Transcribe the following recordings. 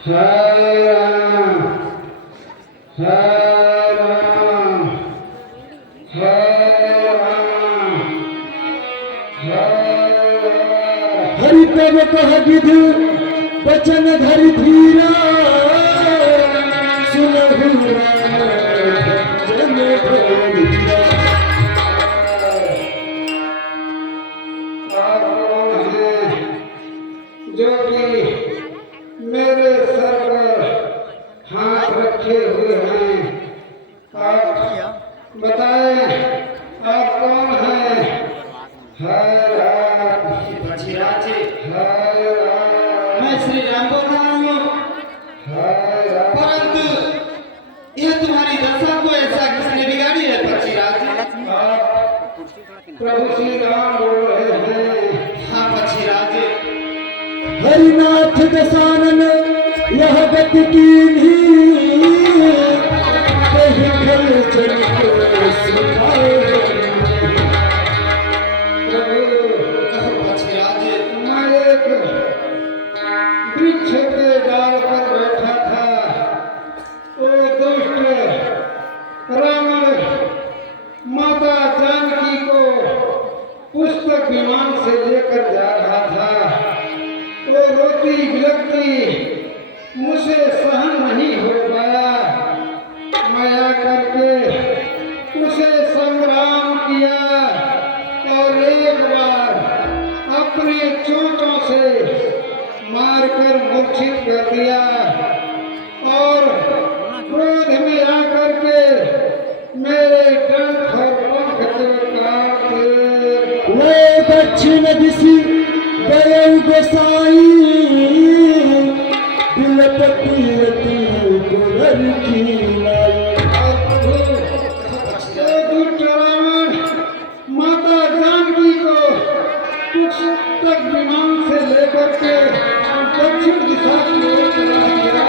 हरि तब कह विधु वचन धरि धीरा सुनहु जन जो कि मेरे सर पर हाथ रखे हुए हैं, आप बताएं आप कौन हैं? मैं श्री राम बोल रहा हूँ, परंतु यह तुम्हारी दशा को ऐसा किसने बिगाड़ी है पक्षीराज? प्रभु श्री राम बोल रहे हैं। हाँ पक्षीराज, हरिनाथ दशानन यह गति की वृक्ष के डाल पर बैठा था, वो दुष्ट रावण माता जानकी को पुस्तक विमान से लेकर जा रहा था। वो रोती बिलखती मुझसे सहन नहीं हो पाया, माया करके उसे संग्राम किया और एक बार अपने चोटों से मारकर मूर्छित कर दिया और क्रोध में आकर के मेरे डंक और पंख को काट दिए। दक्षिण दिशि गए गोसाई बिलपति गुरर की माता जानकी को पुस्तक विमान से लेकर के दक्षिण दिशा की ओर चला गया।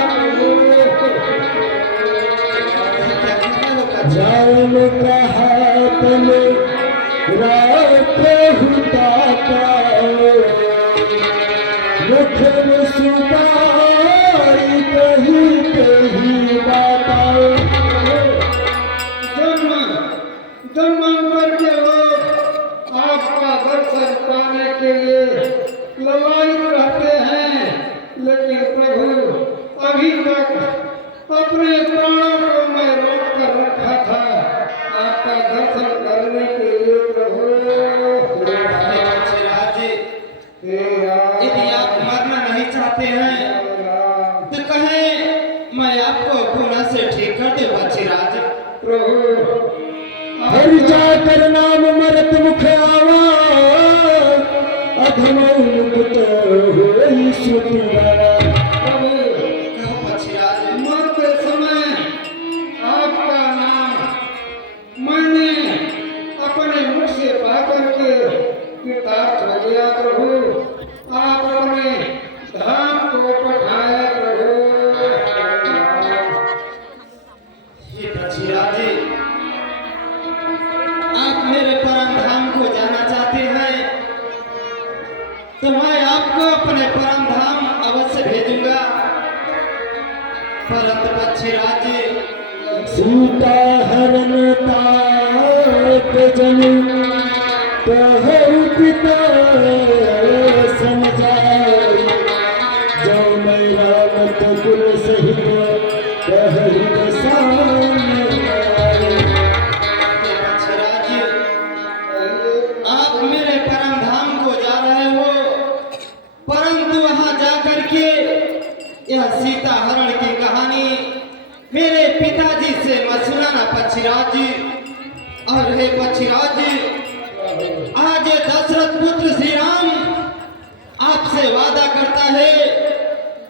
जान कहा तने रात हुताता मुख में सुबाई कहीं कहीं बाता। जन्मांतर के लोग आपका दर्शन पाने के लिए ललायित रहते हैं, लेकिन प्रभु अभी तक अपने प्राणों को मैं रोक कर रखा था आपका दर्शन करने के लिए। प्रभु यदि आप मरना नहीं चाहते हैं तो कहें मैं आपको पुनः से ठीक कर दे पक्षीराज। प्रभु हरि जाकर नाम मरत मुख आवा अधमौन कुत होई सुतिया। मरते समय आपका नाम मैंने अपने मुख से पा करके कृतार्थ हो गया। प्रभु आप अपने धाम को पठाए। प्रभु पक्षीराज, आप मेरे परम धाम को जाना चाहते हैं तो मैं आपको अपने परम धाम अवश्य भेजूंगा, परंतु पक्षीराज सीता हरण ताप जन कहु पिता समझाई जो मैं राम तो कुल सहित कहु दसाई। आप मेरे परम धाम को जा रहे हो, परंतु वहां जाकर के यह सीता हरण की कहानी मेरे पिताजी से मत सुनाना पक्षीराज। और हे पक्षीराज, आज दशरथ पुत्र श्री राम आपसे वादा करता है,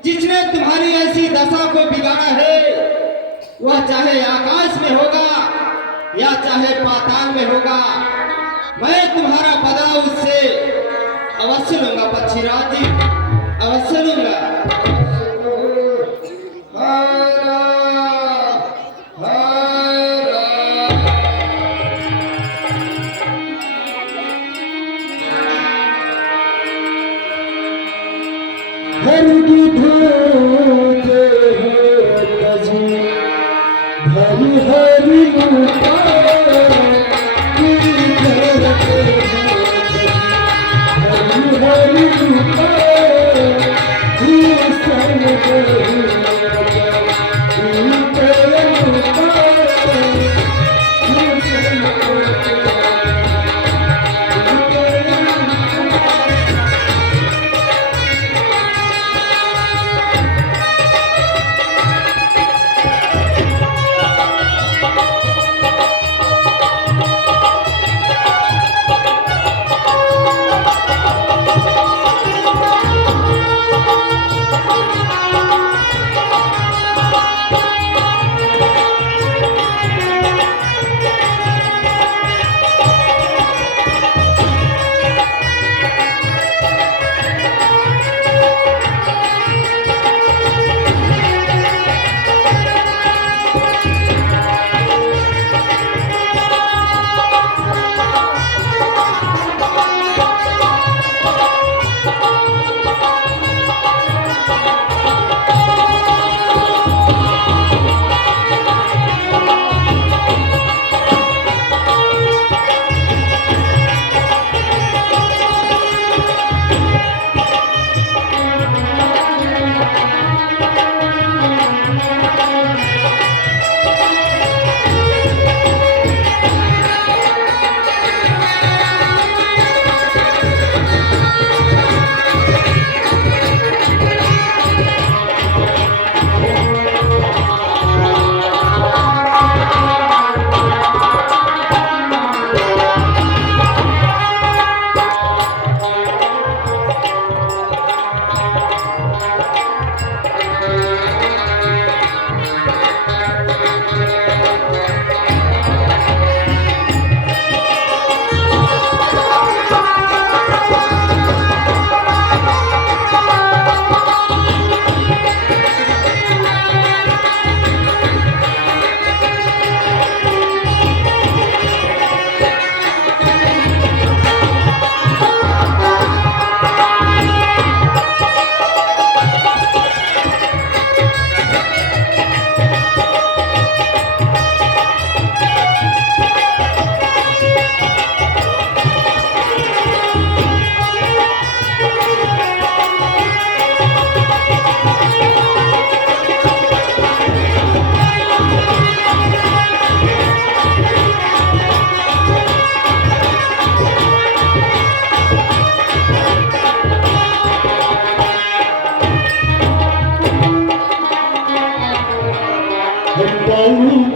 जिसने तुम्हारी ऐसी दशा को बिगाड़ा है वह चाहे आकाश में होगा या चाहे पाताल में होगा, मैं तुम्हारा बदला उससे अवश्य लूंगा पक्षीराज, अवश्य लूंगा। हर की धूप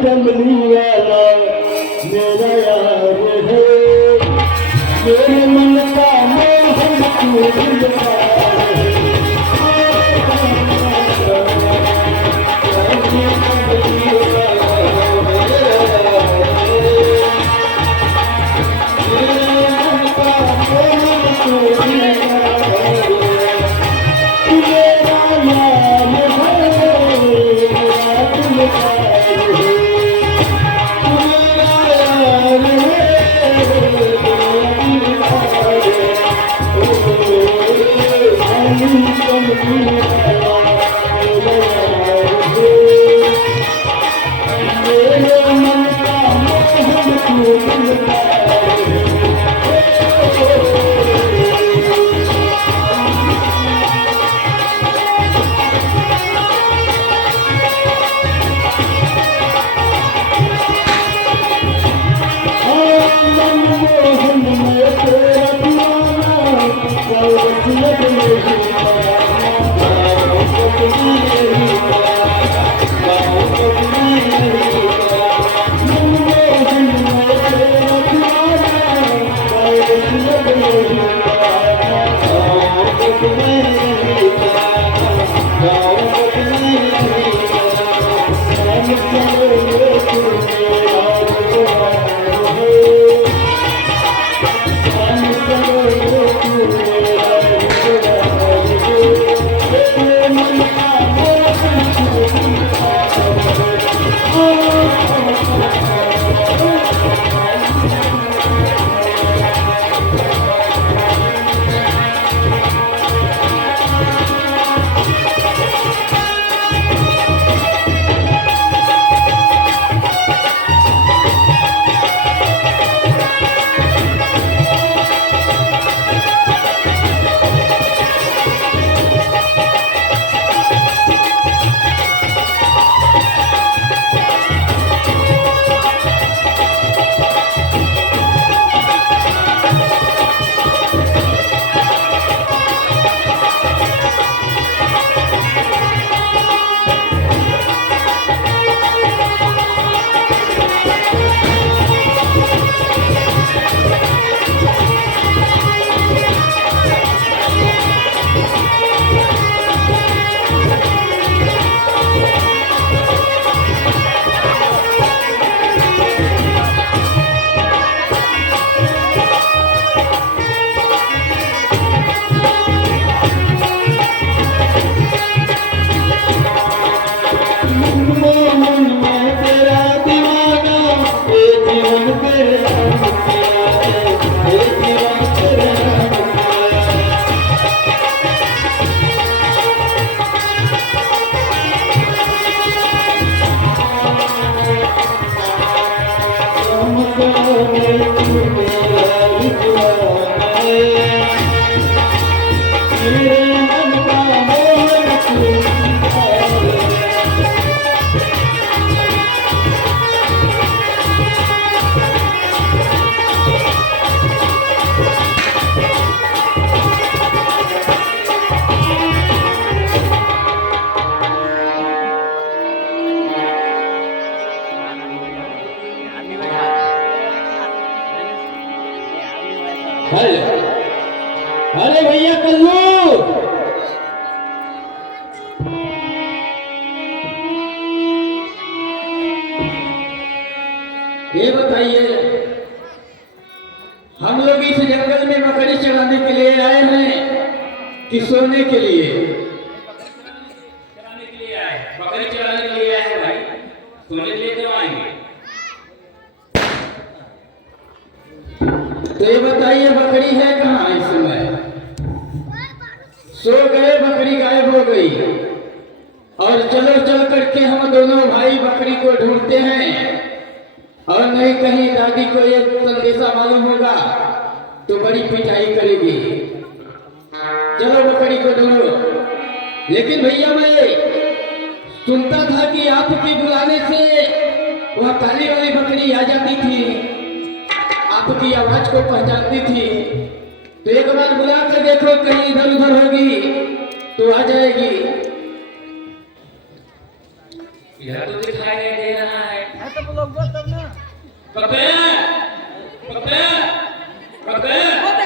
कमली वाला मेरा यार है, मेरे मन का मोहन तू दिलदार है। कमली वाला मेरा यार है, मेरे मन का मोहन तू दिलदार है। मेरा यार है, मेरा दिलदार है। हेलो, अरे भैया कल्लू, ये बताइए, हम लोग इस जंगल में बकरी चराने के लिए आए हैं कि सोने के लिए? चराने के लिए आए, बकरी चराने के लिए आए हैं भाई, सोने के लिए क्यों आएंगे? तो ये बताइए, बकरी है कहाँ इस समय? सो गए, बकरी गायब हो गई। और चलो चल करके हम दोनों भाई बकरी को ढूंढते हैं, और नहीं कहीं दादी को ये संदेशा मालूम होगा तो बड़ी पिटाई करेगी। चलो बकरी को ढूंढो। लेकिन भैया मैं सुनता था कि आपके बुलाने से वह काली वाली बकरी आ जाती थी, आपकी आवाज को पहचानती थी। तो एक बार बुला कर देखो, कहीं इधर उधर होगी तो आ जाएगी। इधर तो दिखाई नहीं दे रहा है। कब है? कब है? कब है? उधर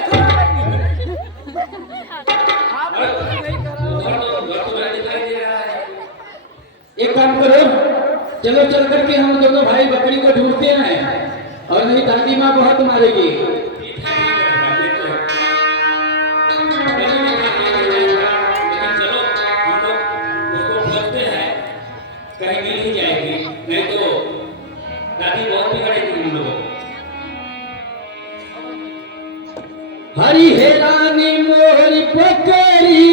तो नहीं दिखाई दे रहा है। एक काम करो, चलो चल करके हम दोनों भाई बकरी को ढूंढते हैं, और नहीं दादी माँ बहुत मारेगी। कहीं मिल ही जाएगी, नहीं तो दादी बहुत बिगड़ेगी हम लोगों को। हरी है रानी मोहरी बकरी,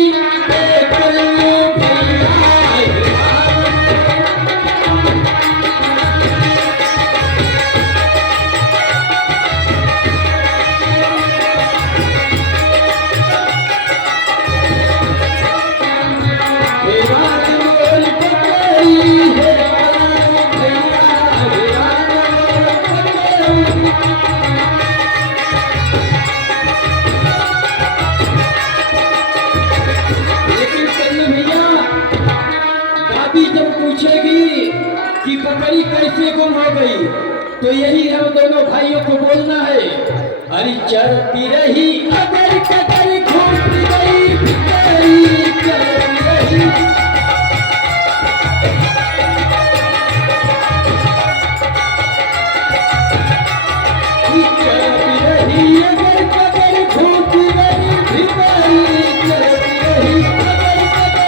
कि बकरी कैसे गुम हो गई, तो यही हम दोनों भाइयों को बोलना है। अरे चलती रही अगर कदर घूमती गई बकरी, चलती रही। चलती रही अगर कदर घूमती गई बकरी, चलती रही अगर कदर।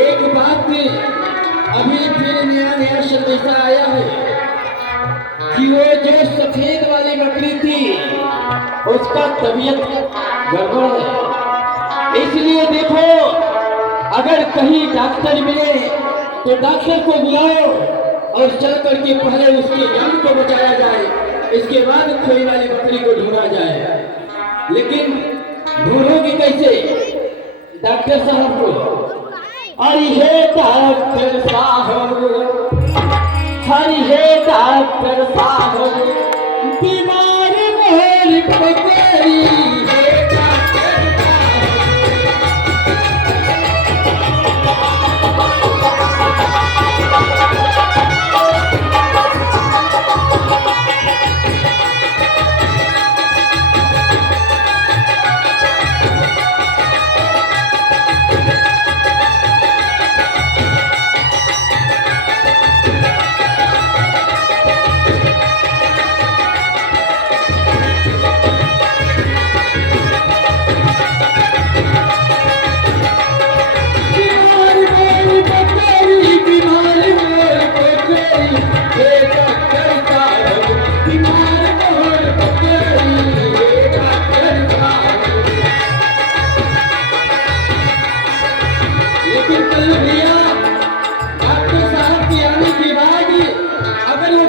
एक बात अभी फिर नया नया संदेशा आया है कि वो जो सफेद वाली बकरी थी उसका तबीयत गड़बड़ है। इसलिए देखो, अगर कहीं डॉक्टर मिले तो डॉक्टर को बुलाओ और चल करके पहले उसकी जान को बचाया जाए, इसके बाद खोई वाली बकरी को ढूंढा जाए। लेकिन ढूंढोगे कैसे डॉक्टर साहब को? अरे हे डॉक्टर साहब, अरे हे डॉक्टर साहब, बीमार मोर बकरी, हे डॉक्टर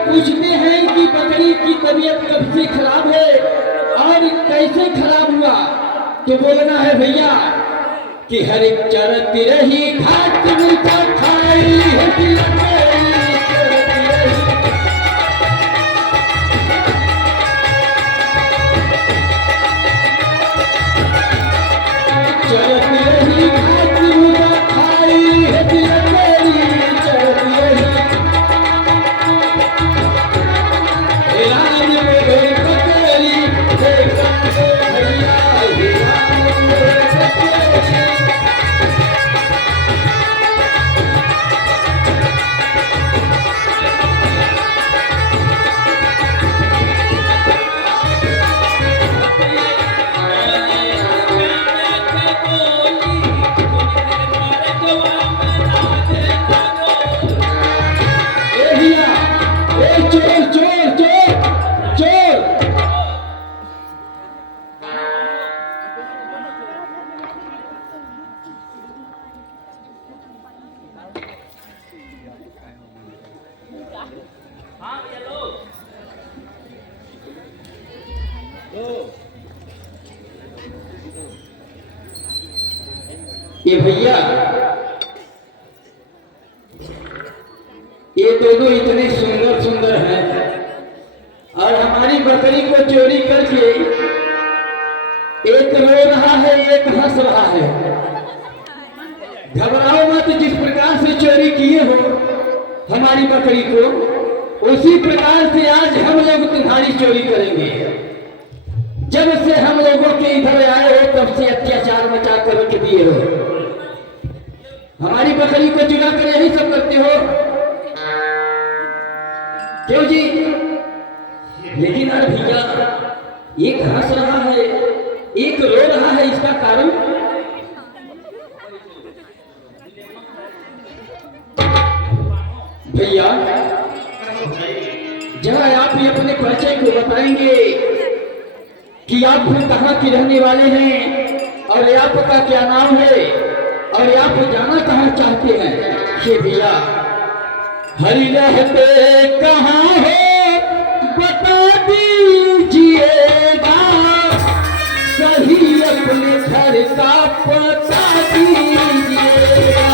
पूछते हैं कि बकरी की तबीयत कब से खराब है और कैसे खराब हुआ, तो बोलना है भैया कि हर एक चरत रही घाट मुझा खाई है दिल मेरी चरत रही। चरत रही घाट मुझा खाई है दिल मेरी चरत रही। राम मेरे पकड़ी देखा भैया राम मेरे पकड़ी। चोर चोर चोर चोर। ये भैया ये दोनों इतने सुंदर सुंदर हैं और हमारी बकरी को चोरी करके एक रो रहा है एक हंस रहा है। घबराओ मत, जिस प्रकार से चोरी किए हो हमारी बकरी को उसी प्रकार से आज हम लोग तुम्हारी चोरी करेंगे। जब से हम लोगों के इधर आए हो तब से अत्याचार मचा कर रख दिए हो। हमारी बकरी को चुरा कर यही सब करते हो क्यों जी? लेकिन अरे भैया एक हंस रहा है एक रो रहा है, इसका कारण? भैया जरा आप भी अपने परिचय को बताएंगे कि आप कहाँ के रहने वाले हैं और आपका क्या नाम है और आप जाना कहाँ चाहते हैं? ये भैया हरि रहते कहाँ हो बता दीजिएगा, सही अपने घर का पता दीजिएगा।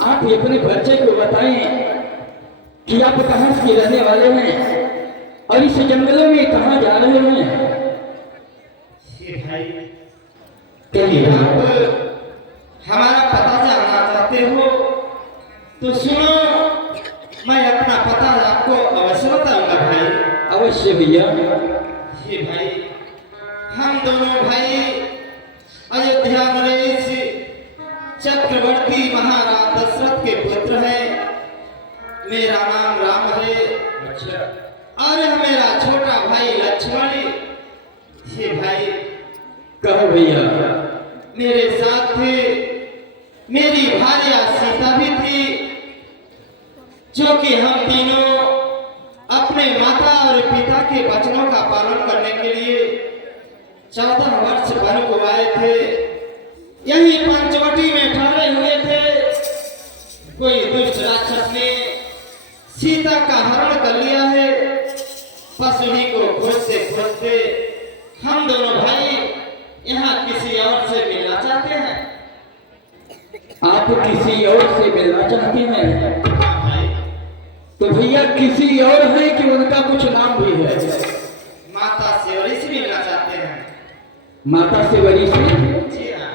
आप अपने परिचय को बताएं कि आप कहाँ से रहने वाले हैं और इस जंगलों में कहाँ जा रहे हैं? भाई आप हमारा पता जानना चाहते हो तो सुनो, मैं अपना पता आपको अवश्य बताऊंगा भाई। अवश्य भैया। ये भाई हम दोनों भाई अयोध्या नरेश चक्रवर्ती महाराज दशरथ के पुत्र हैं। मेरा नाम राम है। अच्छा। और मेरा छोटा भाई लक्ष्मण। ये भाई कहो भैया। मेरे साथ थे मेरी भार्या सीता भी थी, जो कि हम तीनों अपने माता और पिता के वचनों का पालन करने के लिए 14 वर्ष वन को आए थे। यही पंचवटी में ठहरे हुए थे। कोई दुष्ट राक्षस ने सीता का हरण कर लिया है। पसुनी को खोजते खोजते हम दोनों भाई यहाँ किसी और से मिलना चाहते हैं। आप किसी और से मिलना चाहते हैं? भाई तो भैया किसी और है कि उनका कुछ नाम भी है? माता सेवरी से मिलना चाहते हैं। माता सेवरी से? जी हाँ।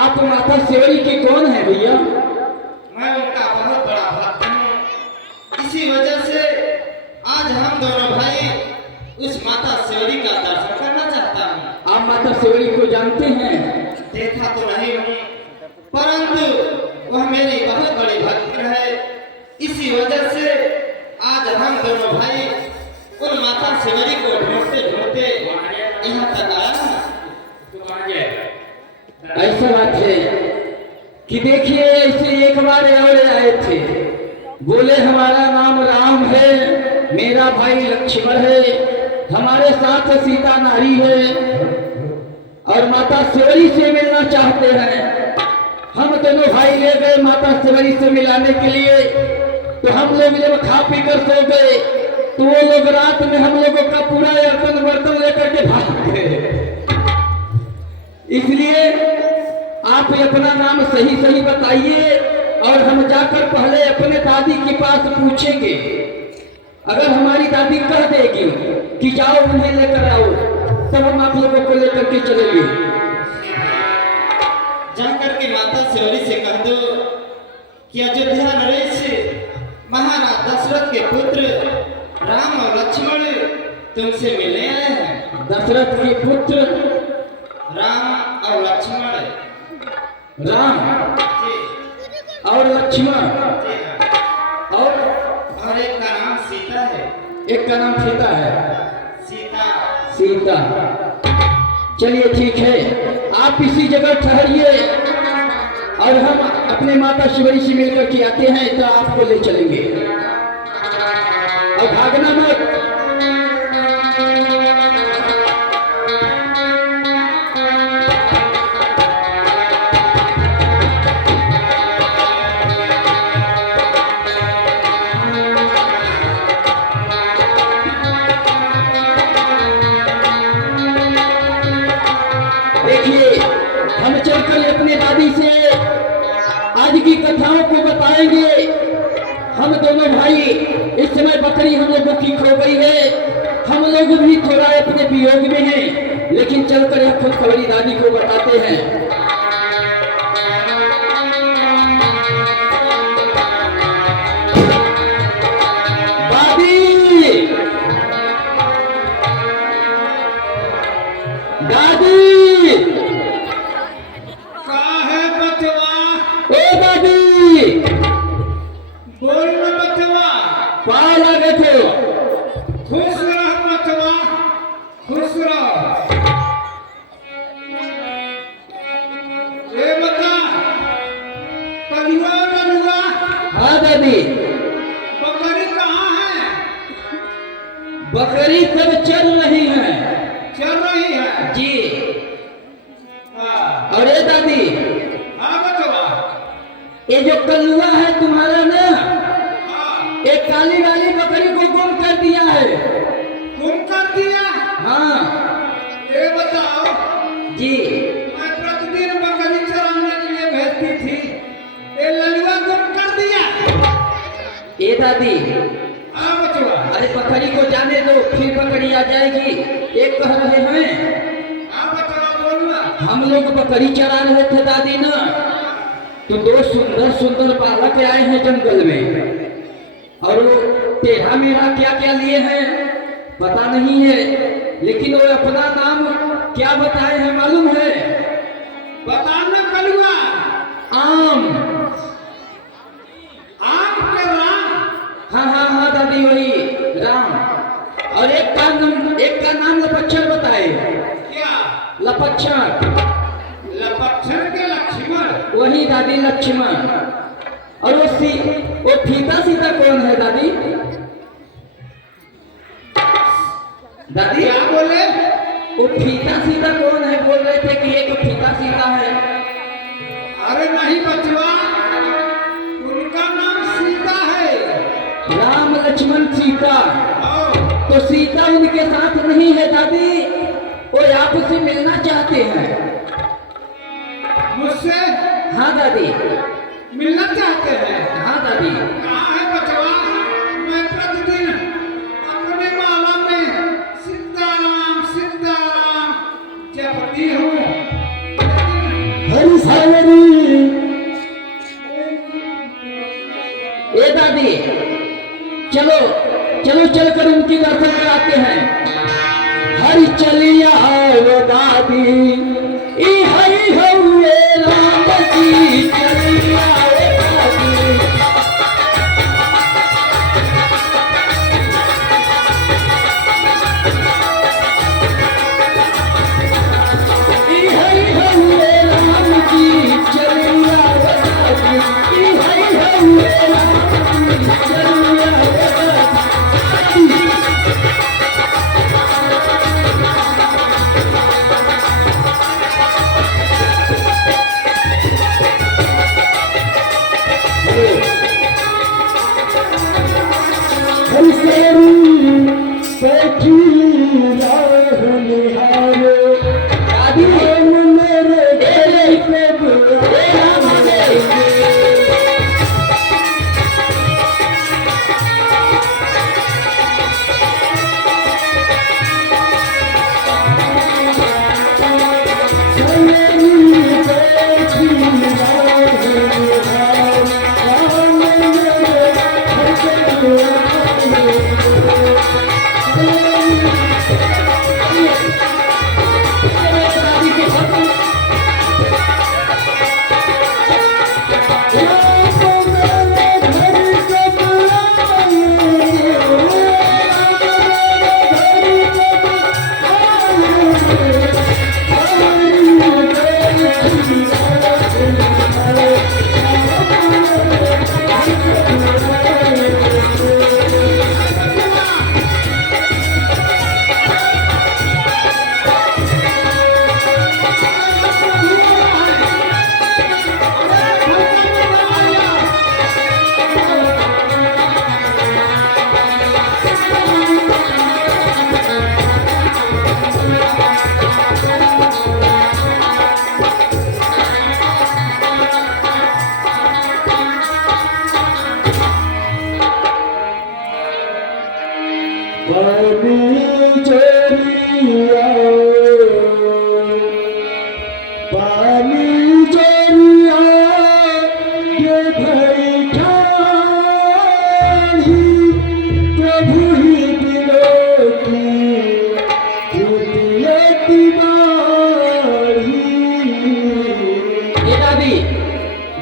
आप माता सेवरी के कौन है भैया? मैं उनका बहुत बड़ा भक्त हूँ। इसी वजह से आज हम दोनों भाई उस माता सेवरी का दर्शन करना चाहता हूँ। आप माता माता सेवरी को जानते हैं? देखा तो नहीं हूँ, परंतु वह मेरी बहुत बड़ी भक्त है। इसी वजह से आज हम दोनों भाई उन माता सेवरी को ढूंढते ढूंढते यहाँ तक आया। तो कहाँ जाएगा? ऐसा बात है कि देखिए, ऐसे एक बार और आए थे, बोले हमारा नाम राम है, मेरा भाई लक्ष्मण है, हमारे साथ सीता नारी है और माता सेवरी से मिलना चाहते हैं। हम दोनों भाई ले गए माता सेवरी से मिलाने के लिए। तो हम लोग जब खा पी कर सो गए तो वो लोग रात में हम लोगों का पूरा बर्तन लेकर के भाग गए। इसलिए आप अपना नाम सही सही बताइए और हम जाकर पहले अपने दादी के पास पूछेंगे। अगर हमारी दादी कह देगी कि जाओ उन्हें लेकर आओ, तब हम आप लोगों को लेकर के चलेंगे। जाकर के माता सेवरी से कह दो कि अयोध्या नरेश महाराज दशरथ के पुत्र राम और लक्ष्मण तुमसे मिलने आए हैं। दशरथ के पुत्र राम और लक्ष्मण। राम जी और लक्ष्मण जी हाँ। और एक का नाम सीता है। एक का नाम सीता है। सीता सीता, चलिए ठीक है, आप इसी जगह ठहरिए और हम अपने माता शिवरी से मिलकर के आते हैं, तो आपको ले चलेंगे और भागना मत। देखिए, हम चलकर अपने दादी से आज की कथाओं को बताएंगे। हम दोनों भाई इस समय बकरी हम लोगों की खो गई है, हम लोग भी थोड़ा अपने वियोग में हैं, लेकिन चलकर यह खुशखबरी दादी को बताते हैं। दादी, कहाँ है बचवा? ओ दादी, बोल न बचवा। पाए लगे थे। खुश रह बचवा, खुश रह। ये बता, कलुआ कलुआ हाँ दादी, बकरी कहाँ है? बकरी सब चल रही है। चल रही है जी। हाँ। और ये दादी, हाँ बचवा। ये जो कलुआ है तुम्हारा ना, हाँ। एक काली वाली बकरी को गुम कर दिया है। गुम कर दिया? हाँ ये बताओ, जी। मैं प्रतिदिन बकरी चराने के लिए भेजती थी, ये ललुआ गुम कर दिया? ये दादी, हाँ बचवा। अरे बकरी को जाने दो, फिर बकरी आ जाएगी। एक कह रहे हैं, हाँ बचवा बोलना। हम लोग बकरी चरा रहे थे दादी ना, तो दो सुंदर सुंदर बालक आए हैं जंगल में, और वो तेरा मेरा क्या क्या लिए हैं पता नहीं है, लेकिन वो अपना नाम क्या बताए हैं मालूम है? बताना कलुआ। आम। आम के राम? हाँ हाँ हाँ दादी, वही राम। और एक का नाम लपक्षण बताए। क्या? लपक्षण। लपक्षण के लक्ष्मण? वही दादी, लक्ष्मण। और वो फीता सीता कौन है दादी? दादी क्या बोले? वो फीता सीता कौन है? बोल रहे थे कि एक फीता सीता है। अरे नहीं बचवा, उनका नाम सीता है। राम लक्ष्मण सीता। आओ। तो सीता उनके साथ नहीं है दादी, वो आपसे मिलना चाहते हैं। मुझसे हाँ दादी। मिलना चाहते हैं? हाँ दादी। कहाँ है बचवा? मैं प्रतिदिन अपने माला में सीताराम सीताराम जपती हूँ। हरी सावरी। ए दादी, चलो चलो चलकर उनकी दर्शन कराते हैं। हरी चलिया वो दादी। की ई हरि हउए राम जी चलिया की ई हरि हउए राम जी चलिया की ई हरि हउए राम जी चलिया की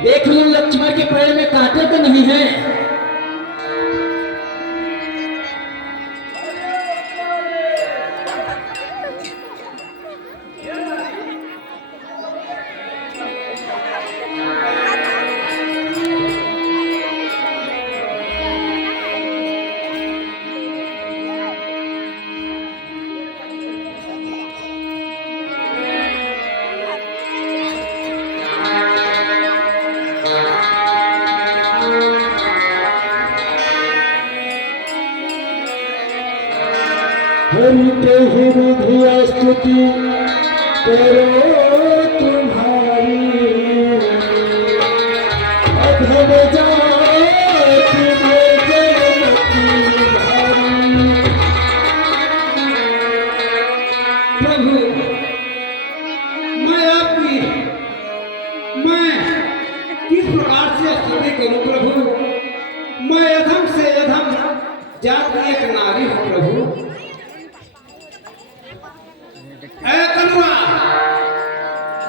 देख लो लक्ष्मण के पैर में कांटे तो नहीं है। हरि के हृदय स्तुति करो तुम्हारी अधम जाति में जयमती भारी। प्रभु मैं किस प्रकार से स्तुति करूं प्रभु। मैं अधम से अधम जात की एक नारी हूं प्रभु।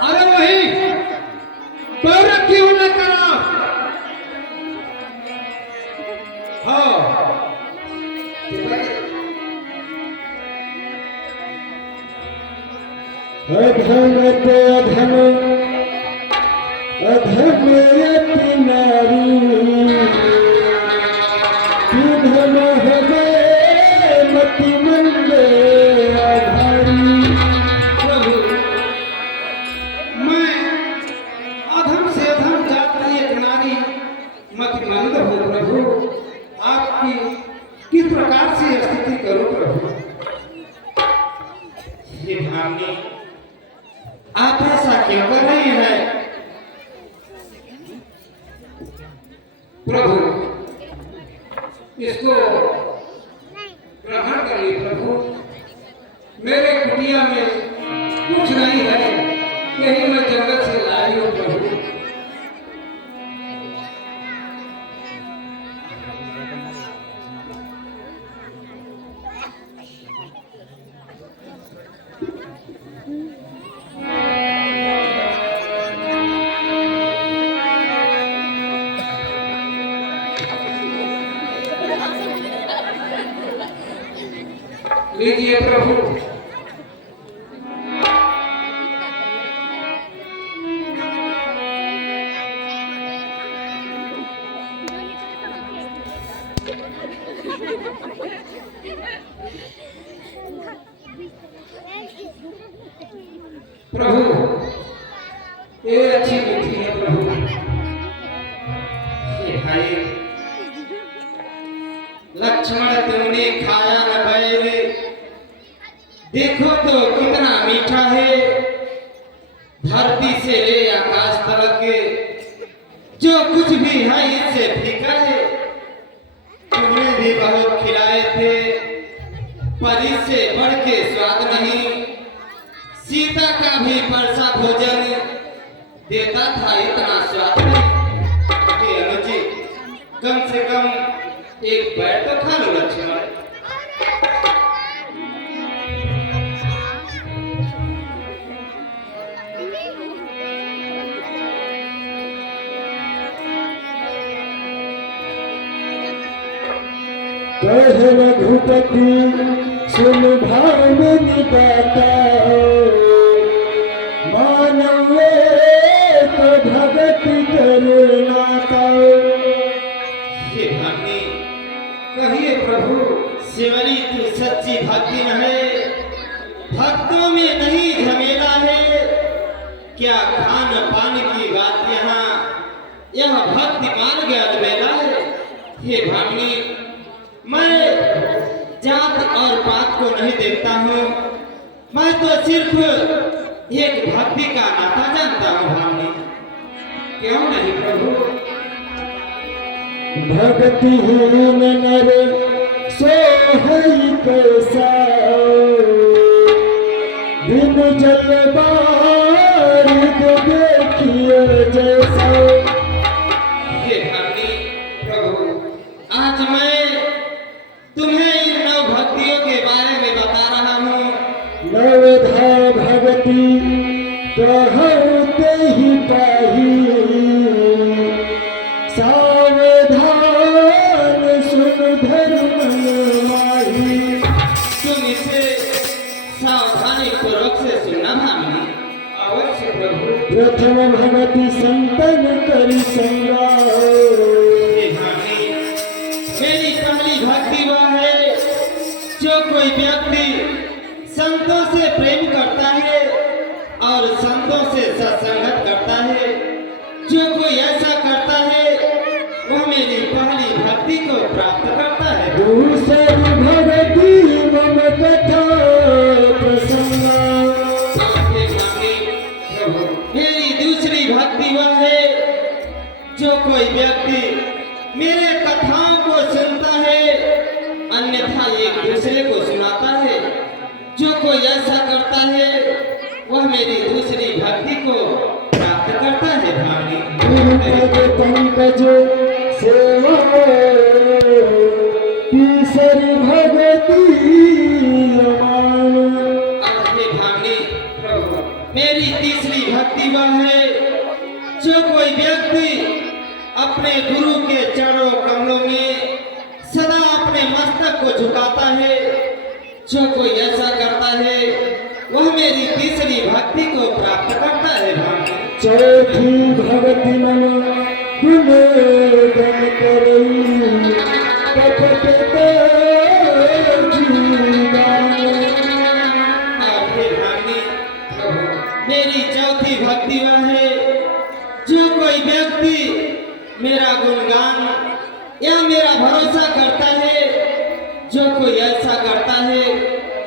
अरे वही पर क्यों न करा। अधम पे अधम अधम अति नारी धम हमें मति मंदे आधारी। हो प्रभु आपकी किस प्रकार से स्तुति करूं प्रभु। ये भावनी आप ऐसा क्यों कर रहे हैं प्रभु। इसको ग्रहण करिए प्रभु। मेरे कुटिया में कुछ नहीं है, यही मैं जंगल से लाई हूं प्रभु। लीजिए प्रभु। प्रभु ये अच्छी मीठी है प्रभु। हे भाई लक्ष्मण तुमने खाया न बैर, देखो तो कितना मीठा है। धरती से ले आकाश तक जो कुछ भी है इससे फीका है। तुमने भी बहुत खिलाए थे पर इससे बढ़ के स्वाद नहीं। सीता का भी परसा भोजन देता था इतना स्वाद नहीं। हे अनुजी कम से कम एक बैर तो खा लो लक्ष्मण। कह रघुपति सुन भामिनी दाता, मानवे तो भगति करनाता। हे भामिनी कहिए प्रभु। शिवरी तू सच्ची भक्ति न है, भक्तों में नहीं झमेला है। क्या खान पान की बात यहाँ, यह भक्ति मान गया बेला है। हे भामिनी मैं जात और पात को नहीं देखता हूँ, मैं तो सिर्फ एक भक्ति का नाता जानता हूँ भामिनी। क्यों नहीं प्रभु। भक्तिहीन नर सोहई कैसा, दिन जल बारिद देखिए जैसा। हे भामिनी प्रभु आज मैं तुम्हें इन नौ भक्तियों के बारे में बता रहा हूँ। नवधा भगति कहते ही पाही, सावधान सुन धर्म माही। तुम इसे सावधानी पूर्वक से सुनना भामिनी। अवश्य प्रभु। प्रथम भगति संतन करि संगा, हे भामिनी मेरी पहली भक्ति वह है जो कोई व्यक्ति संतों से प्रेम करता है और संतों से सत्संगत करता है। जो कोई ऐसा करता है वह मेरी पहली भक्ति को प्राप्त करता है। दूसरी भगति मम कथा प्रसंगा, हे भामिनी प्रभु मेरी दूसरी भक्ति वह है जो कोई व्यक्ति मेरे कथाओं को सुनता है अन्यथा एक दूसरे को सुनाता है। जो कोई ऐसा करता है वह मेरी दूसरी भक्ति को प्राप्त करता है भामिनी। गुरुपद पंकज सेवा, तीसरी भगति अमान। हे भामिनी प्रभु मेरी तीसरी भक्ति वह है जो कोई व्यक्ति अपने गुरु के चरणों कमलों में सदा अपने मस्तक को झुकाता है। जो कोई ऐसा करता है वह मेरी तीसरी भक्ति को प्राप्त करता है भामिनी। चौथी भगति मन गुणगन करई, कपट जीवन। हे भामिनी प्रभु मेरी चौथी भक्ति वह है जो कोई व्यक्ति मेरा गुणगान या मेरा भरोसा करता है। जो कोई ऐसा करता है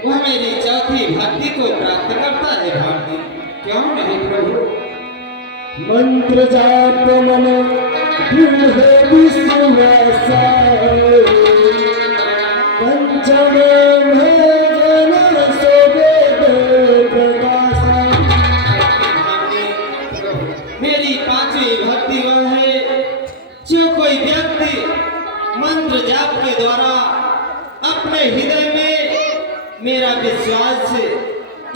वह मेरी चौथी भक्ति को प्राप्त करता है भामिनी। क्यों नहीं प्रभु। मंत्र जाप मन दृढ़ विश्वासा, पंचम भेदन सोवेद प्रकाशा। मेरी पांचवी भक्ति वह है जो कोई व्यक्ति मंत्र जाप के द्वारा अपने हृदय में मेरा विश्वास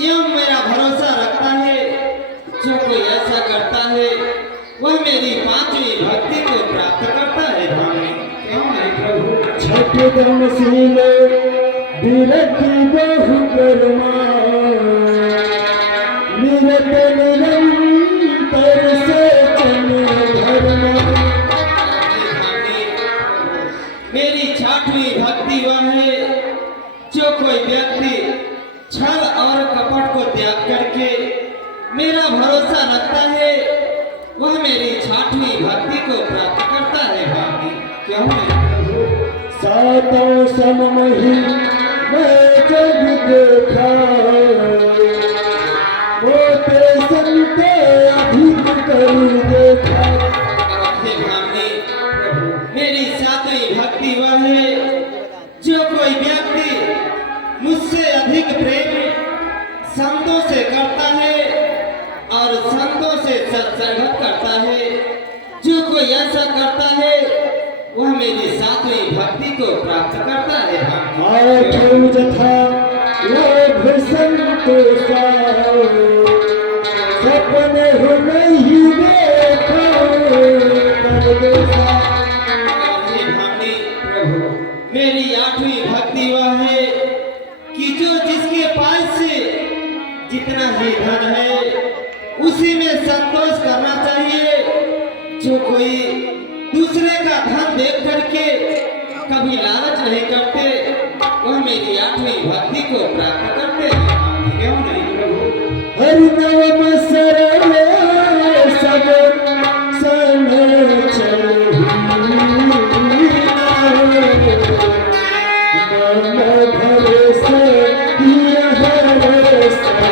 एवं मेरा भरोसा रखता है। जो कोई ऐसा करता है वह मेरी पांचवी भक्ति को प्राप्त करता है भामिनी। क्यों नहीं प्रभु। छठ ब्रह्मशील विरति बहु करुणा निरत निरंतर सोचन धर्मा। मेरी छठवीं भक्ति वह है जो कोई व्यक्ति छल और कपट को त्याग करके मेरा भरोसा रखता है, वह मेरी छठवीं भक्ति को प्राप्त करता है। भाभी क्यों मेरे प्रभु? सातों सममहि मैं जग देखा होते संते अधिक कर देखा। हे भाभी, मेरी सातवीं भक्ति वह है जो कोई व्यक्ति मुझसे अधिक प्रेम संतों से करता है और संतों से सत्संगत करता है। जो कोई ऐसा करता है वह मेरी सातवीं भक्ति को प्राप्त करता है। आठौ जथा लोभ संतोषा सपने हो नहीं देखा परदेसा। हे भाभी, मेरी आठवीं भक्ति वह है कि जो जिसके पास से जितना ही धन है उसी में संतोष करना चाहिए। जो कोई दूसरे का धन देख करके कभी लालच नहीं करते, वह मेरी आठवीं भक्ति को प्राप्त करते हैं। क्यों नहीं प्रभु? हरि नाम सरले सब सन चलहि मन भरे से हरे सन।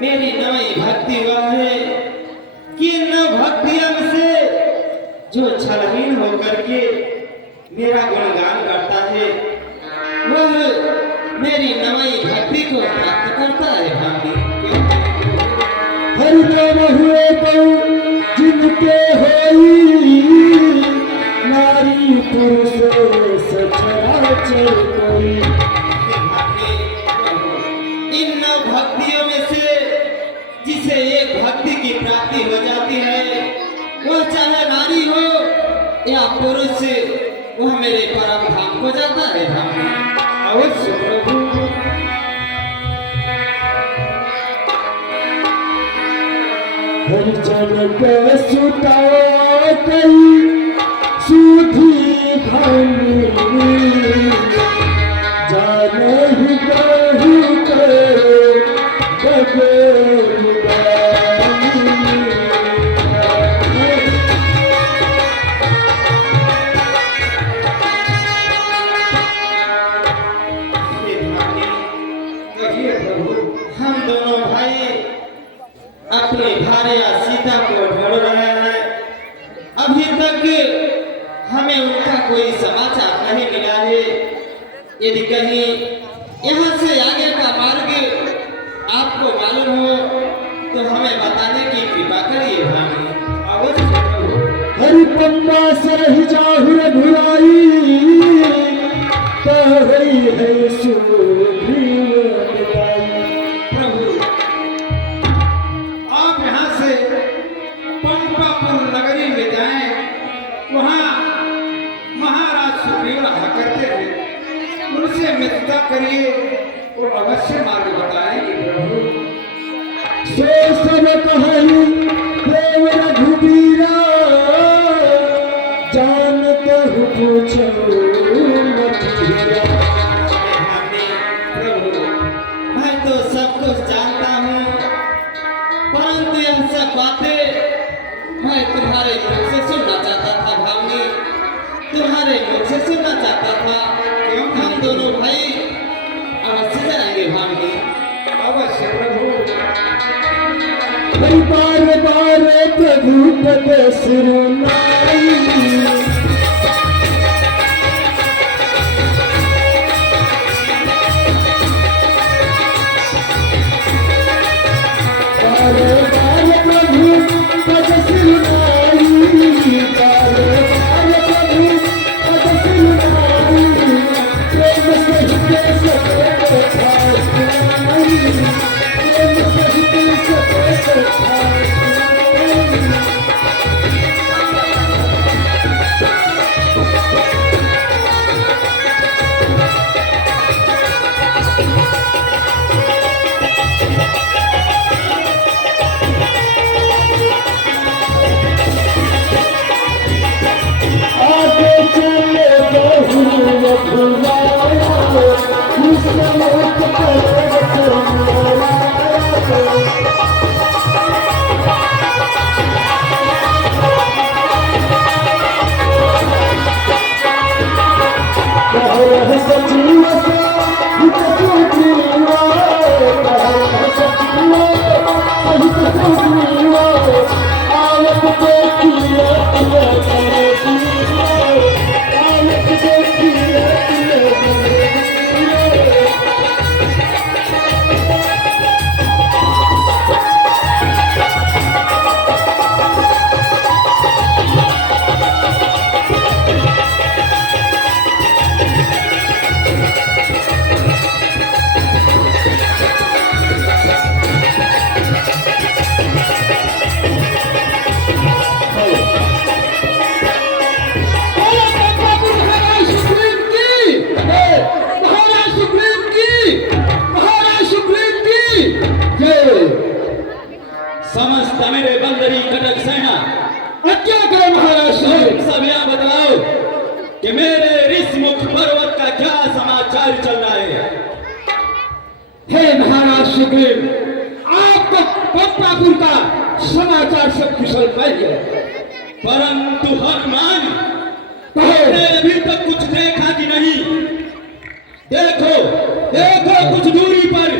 मेरी नई भक्ति वह है कि इन भक्तियों में से जो छलहीन होकर के मेरा गुणगान करता है वह मेरी नई भक्ति को प्राप्त करता है। भाभी हरि नाम हुए तो जिनके होई नारी पुरुष सचराचर कोई। इन नौ भक्तियों में से जिसे एक भक्ति की प्राप्ति हो जाती है, वह चाहे नारी हो या पुरुष, वह मेरे परम धाम को जाता है। भाभी अवश्य प्रभु। हरिचरण के सुता कई सुधी घनी जाने ही गहु करे गगन गानी। हे भाभी, कहिए प्रभु, हम दोनों भाई अपनी भार्या सीता को ढूंढ रहे हैं। अभी तक हमें उनका कोई समाचार नहीं मिला है। यदि कहीं यहाँ से आगे का मार्ग आपको मालूम हो तो हमें बताने की कृपा करिए। भाभी अवश्य प्रभु। हरि पंबा सरहि जाहु रघुराई कहई है सुग्रीव बताई। प्रभु, आप यहाँ से पंपापुर नगरी में जाएं, वहाँ महाराज सुग्रीव रहा करते थे, उनसे मित्रता करिए, वो अवश्य मार्ग बताएंगे। प्रभु सो सब कहई देव रघुबीरा जानत हूँ पूछो मत हीरा। प्रभु, मैं तो सब कुछ जानता हूँ, परंतु यह सब बातें मैं तुम्हारे मुख से सुनना चाहता था। भावनी, तुम्हारे मुख से सुनना चाहता था। क्यों हम दोनों भाई अवश्य जाएंगे। भावनी अवश्य प्रभु। बार बार प्रभु पद सिरुनाई बार बार प्रभु पद सिरुनाई बार बार समस्त मेरे बंदरी कटक सेना क्या करे महाराज साहब? सब यहाँ बताओ कि मेरे ऋषमुख पर्वत का क्या समाचार चल रहा है। हे महाराज सुग्रीव, आपको पप्पापुर का समाचार सब कुशल मिल गया, परंतु हनुमान कहो। आपने अभी तक कुछ देखा कि नहीं? देखो देखो कुछ दूरी पर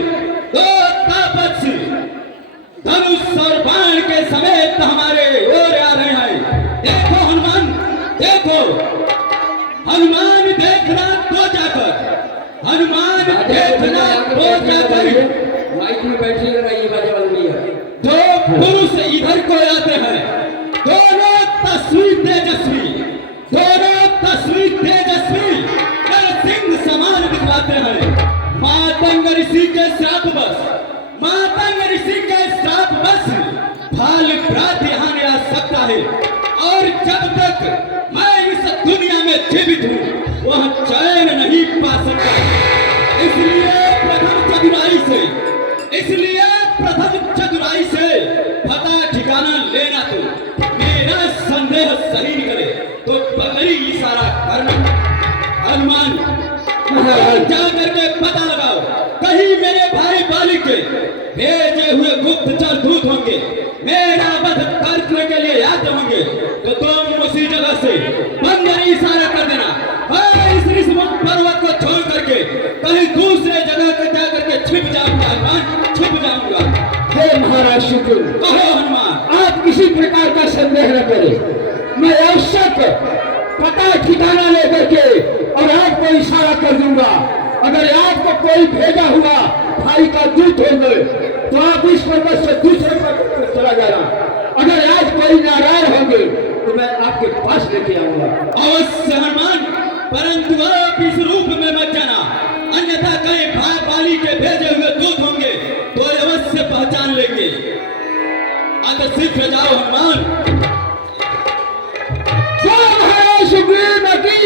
दो तापस धनुष और बाण के समेत हमारे ओर आ रहे हैं। देखो हनुमान, देखो हनुमान, देखना तो जाकर, हनुमान देखना तो जाकर। माइक में बैठी रही बाजा वाली है। दो पुरुष इधर को आते हैं, दोनों तस्वीर तेजस्वी, दोनों तस्वीर तेजस्वी सिंह समान दिखलाते हैं। मातंग ऋषि के श्राप बस, मातंग ऋषि के श्राप बस फाल प्रात यहाँ आ सकता है, और जब तक मैं इस दुनिया में जीवित हूँ वह चैन नहीं पा सकता। इसलिए प्रथम चतुराई से, इसलिए प्रथम चतुराई से पता ठिकाना लेना। तो मेरा संदेह सही निकले तो बकरी इशारा करना। हनुमान जा करके पता लगाओ, कहीं मेरे भाई बाली के भेजे हुए गुप्तचर दूत होंगे, मेरा वध करने के लिए याद होंगे, तो तुम उसी जगह से बंदरी इशारा कर देना। मैं इस ऋषमुख पर्वत को छोड़ करके कहीं दूसरे जगह पर जा करके छिप जाऊंगा, हनुमान छिप जाऊंगा। हे महाराज सुग्रीव, कहो हनुमान, आप किसी प्रकार का संदेह न करें, मैं आवश्यक पता ठिकाना लेकर के और आपको इशारा कर दूंगा। अगर आपको कोई भेजा हुआ भाई का दूत होंगे तो आप इस पर्वत से दूसरे पर्वत पर चला जाना। अगर आज कोई नारायण होंगे तो मैं आपके पास लेके आऊंगा। अवश्य हनुमान, परंतु आप इस रूप में मत जाना, अन्यथा कहीं भाई बाली के भेजे हुए दूत होंगे तो अवश्य पहचान लेंगे। अगर शीघ्र जाओ हनुमान। सुग्रीव की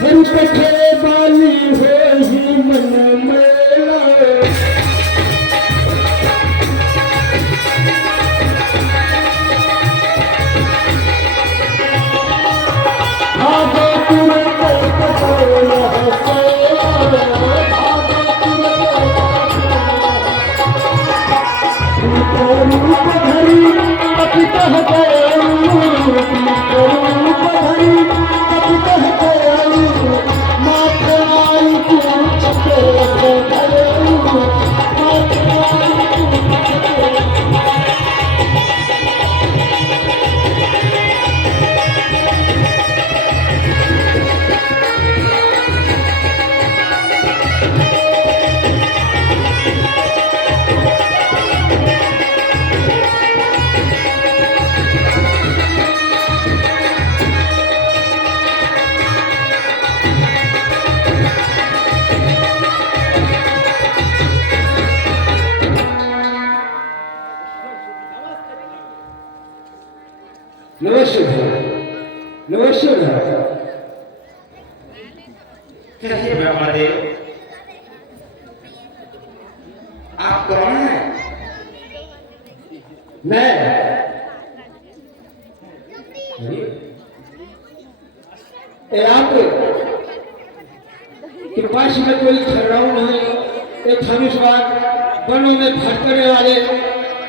हम कठे बाली हो ही मन मेरा, भागो तुम नमस्कार, नमस्कार। कैसे महादेव, आप कौन हैं? मैं आप के पास में कोई खड़ाऊ नहीं, एक धनुषवान वनों में भटकने वाले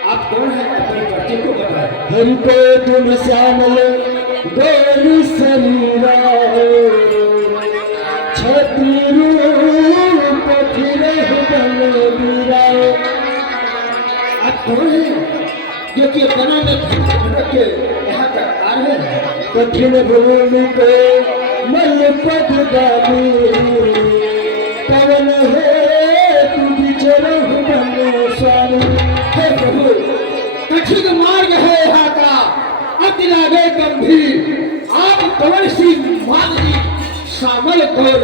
आप कौन है? अपने परिचय को बताएं। हमको तुम श्यामल गोरी शरीरा छत्री रूप फिरे बलबीरा। आप कौन है जो कि वनों में भटक के यहाँ तक आ रहे हैं? कठिन भूमि को मल पद गामी पवन है तू बिचरहु बन स्वामी। हे प्रभु, कठिन मार्ग है यहाँ का, अति लागे गंभीर। आप कौन सी मादरी शामल कर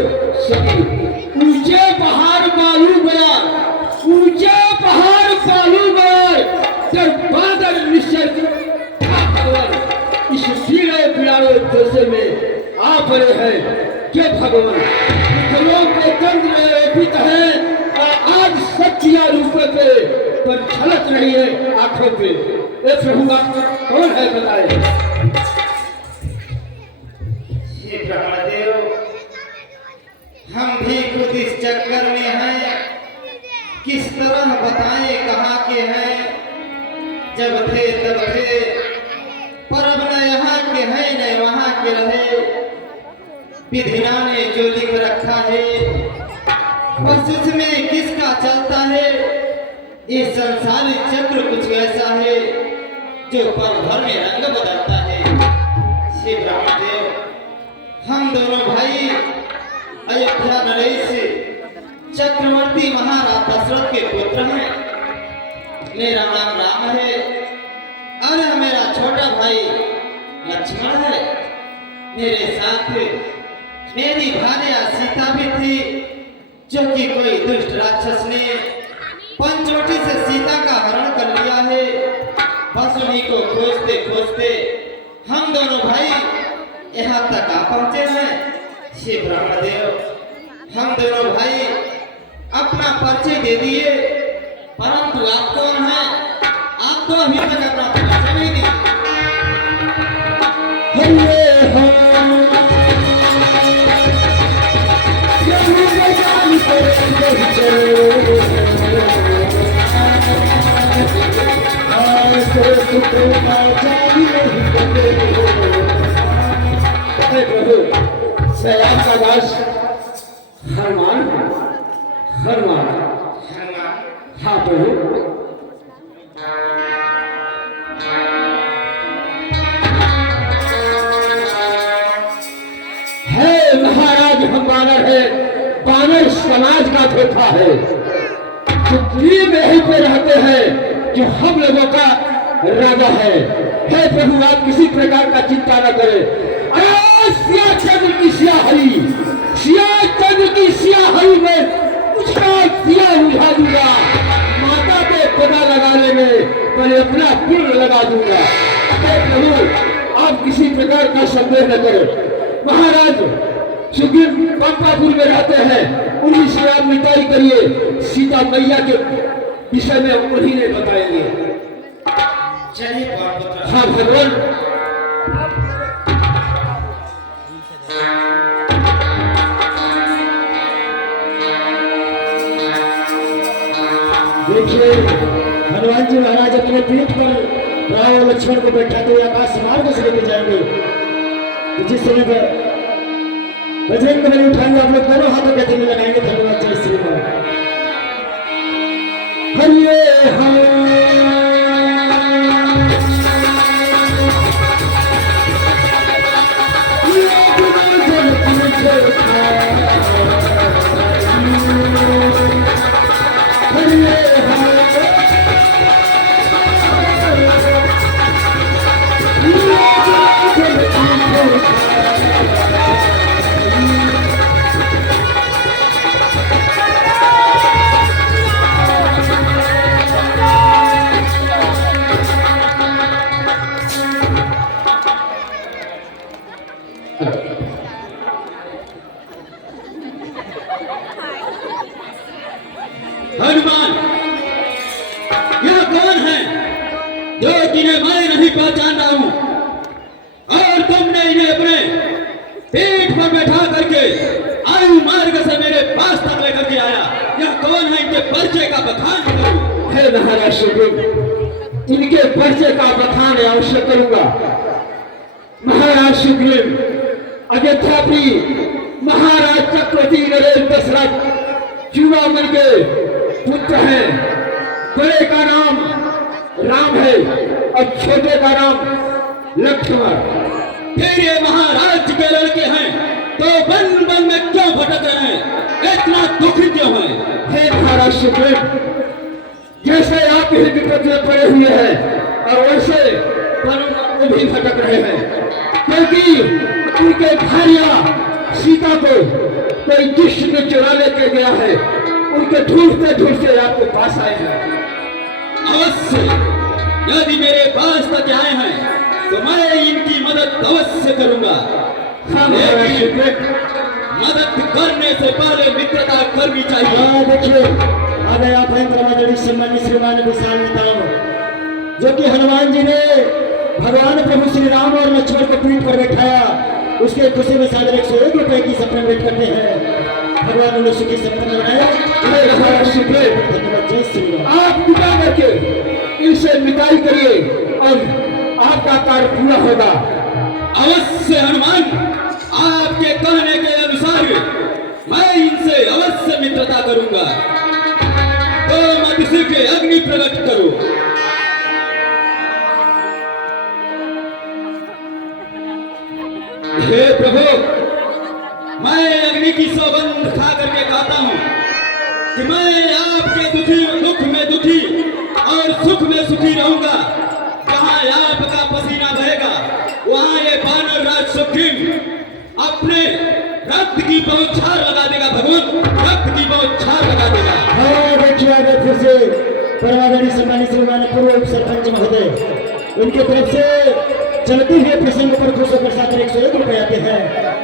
सके? ऊंचे पहाड़ बालू बयार, ऊंचे पहाड़ बालू बयार, जब बादल निश्चय इस पीड़े पिड़ाड़े देश में आ पड़े हैं। क्या भगवान लोग के चंद्र में अर्पित है और आज सच्चिया रूप पे पर झलक रही है आंखों पे। ए प्रभु, आप कौन है बताए? हे ब्रह्मदेव, हम भी खुद इस चक्कर में हैं, किस तरह बताएं कहाँ के हैं। जब थे तब थे, पर अब न यहाँ के हैं न वहाँ के रहे। विधिना ने जो लिख रखा है बस उसमें किसका चलता है। ये संसारिक चक्र कुछ ऐसा है जो पल भर में रंग बदलता है। श्री ब्रह्मदेव, हम दोनों भाई अयोध्या नरेश चक्रवर्ती महाराज दशरथ के पुत्र हैं। मेरा नाम राम है और मेरा छोटा भाई लक्ष्मण है। मेरे साथ मेरी भार्या सीता भी थी, जो कि कोई दुष्ट राक्षस ने पंचवटी से सीता का हरण कर लिया है। बस उन्हीं को खोजते खोजते हम दोनों भाई यहाँ तक आ पहुँचे हैं। श्री ब्रह्मदेव, हम दोनों भाई अपना परिचय दे दिए, परंतु आप कौन हैं? आप तो अभी तक अपना परिचय नहीं दिए। प्रभु, मैं आपका दास हनुमान हूँ। हनुमान? हाँ प्रभु। है महाराज, हम बानर है, बानर समाज का धोखा है। जो दिल्ली में ही पे रहते हैं, जो हम लोगों का राजा है। हे प्रभु, आप किसी प्रकार का चिंता न करें। सिया चंद्र की स्याही, सिया चंद्र की स्याही में उसका दिया उठा दूंगा। माता को पता लगाने में पहले अपना पुण्य लगा दूंगा। हे प्रभु, आप किसी प्रकार का संदेह न करें। महाराज सुग्रीव पंपापुर में रहते हैं, उन्हीं से आप मिताई करिए। सीता मैया के विषय में उन्हीं ने बताएंगे। चलिए हाँ भगवान। देखिए, हनुमान जी महाराज अपने पीठ पर राम और लक्ष्मण को बैठाते हुए आकाश मार्ग से लेके जाएंगे। जिस समय पर बजरंग बली उठाएंगे, आप लोग दोनों हाथों के में लगाएंगे। धन्यवाद। जय श्री राम। हरिये पीठ पर बैठा करके आयु मार्ग से मेरे पास तक लेकर के आया। यह कौन है? इनके परिचय का बखान करूं। हे महाराज सुग्रीव, इनके परिचय का बखान अवश्य करूंगा। महाराज सुग्रीव अयोध्यापति महाराज चक्रवर्ती नरेंद्र दशरथ चूड़ामणि के पुत्र हैं। बड़े का नाम राम है और छोटे का नाम लक्ष्मण। फिर ये महाराज के लड़के हैं तो वन वन में क्यों भटक रहे हैं? इतना दुखी क्यों हैं? हे महाराज सुग्रीव, जैसे आप ही विपद में पड़े हुए हैं और वैसे वनों में भी भटक रहे हैं, क्योंकि उनके भार्या सीता को कोई दुष्ट में चुरा लेके गया है। उनके ढूंढते ढूंढते आपके पास आए हैं। अवश्य, यदि मेरे पास तक आए हैं तो मैं इनकी मदद अवश्य करूंगा। हाँ महाराज सुग्रीव, मदद करने से पहले मित्रता करनी चाहिए। देखिए आ गया भयंकर सम्मानित श्रीमान विशाल नेताओं, जो कि हनुमान जी ने भगवान प्रभु श्री राम और लक्ष्मण को पीठ पर बैठाया। उसके खुशी में सागर 101 रुपए की सपन भेंट करते हैं। भगवान ने सुखी सपन बनाया। महाराज सुग्रीव, धन्यवाद। जय श्री राम। आप कृपा करके इनसे मिताई करिए और आपका कार्य पूरा होगा। अवश्य हनुमान, आपके कहने के अनुसार मैं इनसे अवश्य मित्रता करूंगा। तो मत शीघ्र अग्नि प्रकट करो। हे प्रभु, मैं अग्नि की सौगंध खा करके कहता हूं कि मैं आपके दुख में दुखी और सुख में सुखी रहूंगा। जहां आपका पसीना बहेगा वहां ये वानर राज सुग्रीव अपने रक्त की बौछार लगा देगा। भगवान रक्त की बौछार लगा देगा। हाँ देखिए आ गए फिर से परमादरणीय सम्मानित श्रीमान पूर्व उप सरपंच महोदय, उनके तरफ से चलते हुए प्रसंग पर खुश होकर सागर 101 रुपए आते हैं।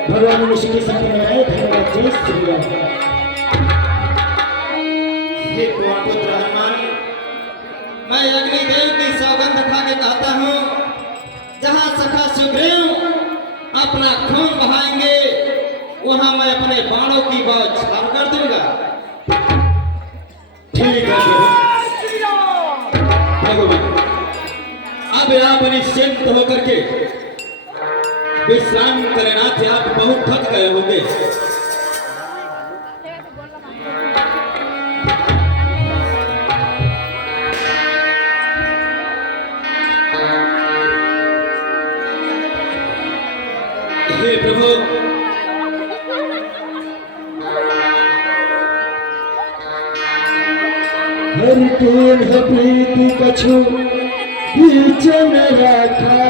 भगवान ने सुखी संपन्न बनाए। धन्यवाद। जय श्री राम। हे पुत्र हनुमान, मैं अग्निदेव की सौगंध खा के कहता हूँ, जहाँ सखा सुग्रीव अपना खून बहाएंगे वहां मैं अपने बाणों की बौछार कर दूंगा। ठीक है भगवान, अब आप निश्चिंत होकर के विश्राम करें। नाथ, आप बहुत थक गए होंगे। हे प्रभु, हरि केन है प्रीति कछु बीच न रखा,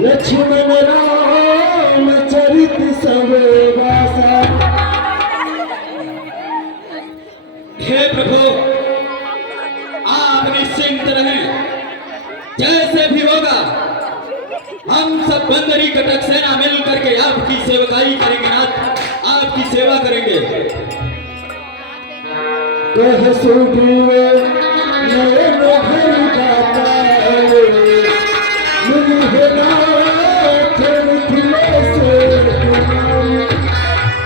लक्ष्मण राम चरित सब वासा। हे प्रभु, आप निश्चिंत रहें। जैसे भी होगा हम सब बंदरी कटक सेना मिल करके आपकी सेवकाई करेंगे। नाथ, आपकी सेवा करेंगे। कह सुग्रीव नयन भर गाता,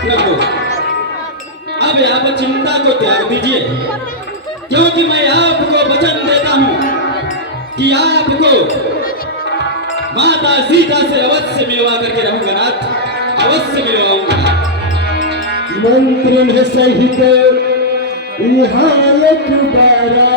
प्रभु, अब आप चिंता को त्याग दीजिए, क्योंकि मैं आपको वचन देता हूं कि आपको माता सीता से अवश्य मिलवा करके रहूंगा। नाथ, अवश्य मिलवाऊंगा। मंत्रिन सहित यहाँ एक बारा,